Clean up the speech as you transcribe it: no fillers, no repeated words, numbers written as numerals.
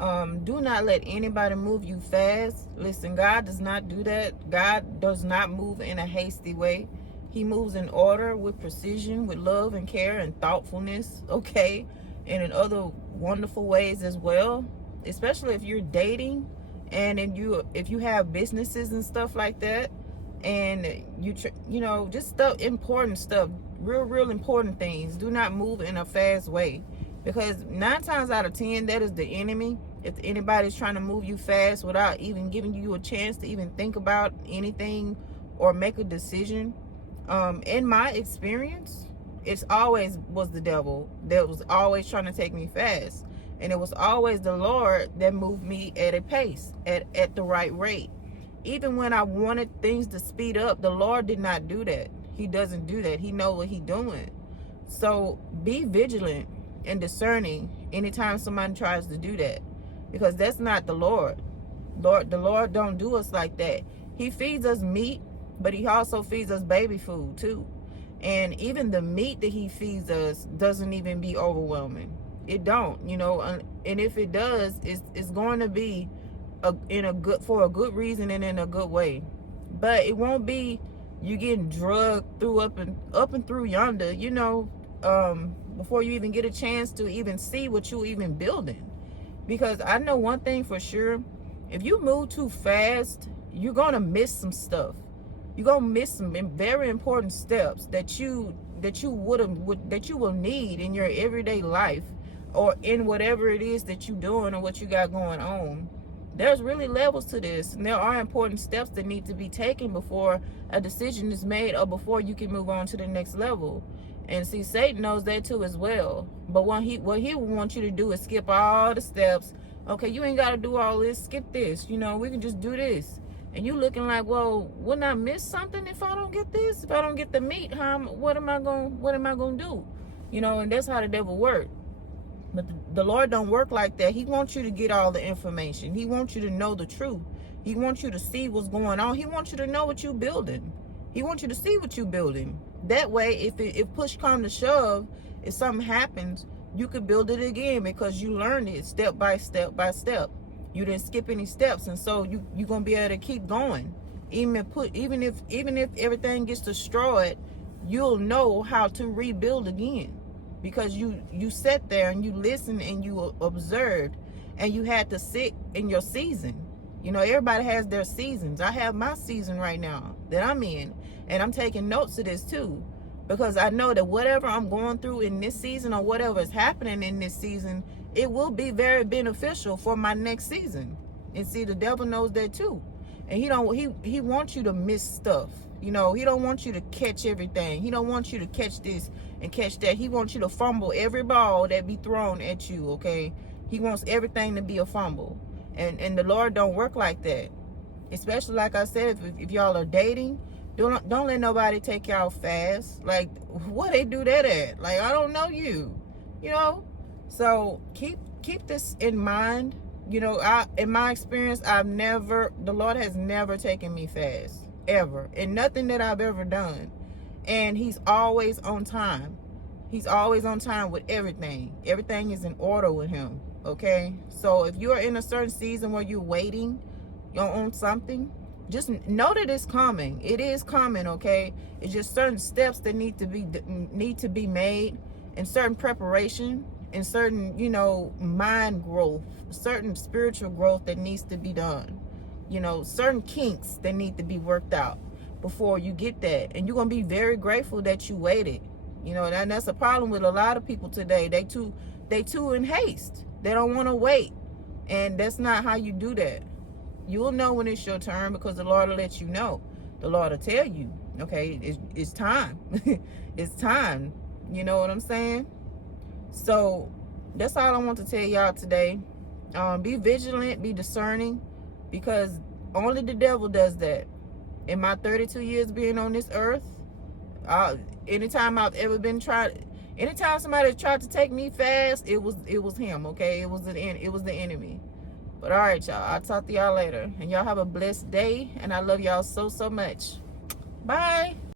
Do not let anybody move you fast. Listen, God does not do that. God does not move in a hasty way. He moves in order, with precision, with love and care and thoughtfulness, okay? And in other wonderful ways as well. Especially if you're dating, and if you have businesses and stuff like that, and just stuff, important stuff, real important things. Do not move in a fast way, because 9 times out of 10, that is the enemy. If anybody's trying to move you fast without even giving you a chance to even think about anything or make a decision, in my experience, it's always was the devil that was always trying to take me fast. And it was always the Lord that moved me at a pace, at the right rate. Even when I wanted things to speed up, the Lord did not do that. He doesn't do that. He knows what he's doing. So be vigilant and discerning anytime somebody tries to do that, because that's not the Lord. The Lord don't do us like that. He feeds us meat, but he also feeds us baby food too. And even the meat that he feeds us doesn't even be overwhelming. It don't, and if it does, it's going to be for a good reason and in a good way. But it won't be you getting drugged through up and through yonder, before you even get a chance to even see what you're even building. Because I know one thing for sure: if you move too fast, you're gonna miss some stuff. You're gonna miss some very important steps that you will need in your everyday life, or in whatever it is that you're doing or what you got going on. There's really levels to this, and there are important steps that need to be taken before a decision is made, or before you can move on to the next level. And see, Satan knows that too as well. But what he wants you to do is skip all the steps. Okay, you ain't got to do all this. Skip this. We can just do this. And you looking like, well, wouldn't I miss something if I don't get this? If I don't get the meat, what am I gonna do? And that's how the devil works. But the Lord don't work like that. He wants you to get all the information. He wants you to know the truth. He wants you to see what's going on. He wants you to know what you're building. He wants you to see what you're building. That way, if push comes to shove, if something happens, you could build it again, because you learned it step by step by step. You didn't skip any steps, and so you're gonna be able to keep going. Even if everything gets destroyed, you'll know how to rebuild again. Because you sat there and you listened and you observed, and you had to sit in your season. Everybody has their seasons. I have my season right now that I'm in, and I'm taking notes of this too, because I know that whatever I'm going through in this season, or whatever is happening in this season, it will be very beneficial for my next season. And see, the devil knows that too. And he wants you to miss stuff. He don't want you to catch everything. He don't want you to catch this and catch that. He wants you to fumble every ball that be thrown at you, okay? He wants everything to be a fumble. And the Lord don't work like that. Especially, like I said, if y'all are dating, don't let nobody take y'all fast. Like, what they do that at? Like, I don't know you. So keep this in mind. In my experience, the Lord has never taken me fast, ever, in nothing that I've ever done. And he's always on time. He's always on time with everything. Everything is in order with him, okay? So if you're in a certain season where you're waiting on something, just know that it's coming. It is coming, okay? It's just certain steps that need to be made, and certain preparation, and certain, mind growth, certain spiritual growth that needs to be done. Certain kinks that need to be worked out before you get that. And you're going to be very grateful that you waited. And that's a problem with a lot of people today. They too in haste. They don't want to wait. And that's not how you do that. You'll know when it's your turn, because the Lord will let you know. The Lord will tell you, okay, it's time. It's time. You know what I'm saying? So that's all I want to tell y'all today. Be vigilant, be discerning, because only the devil does that. In my 32 years being on this earth, anytime somebody tried to take me fast, it was him, okay? It was the enemy. But all right, y'all, I'll talk to y'all later, and y'all have a blessed day, and I love y'all so much. Bye.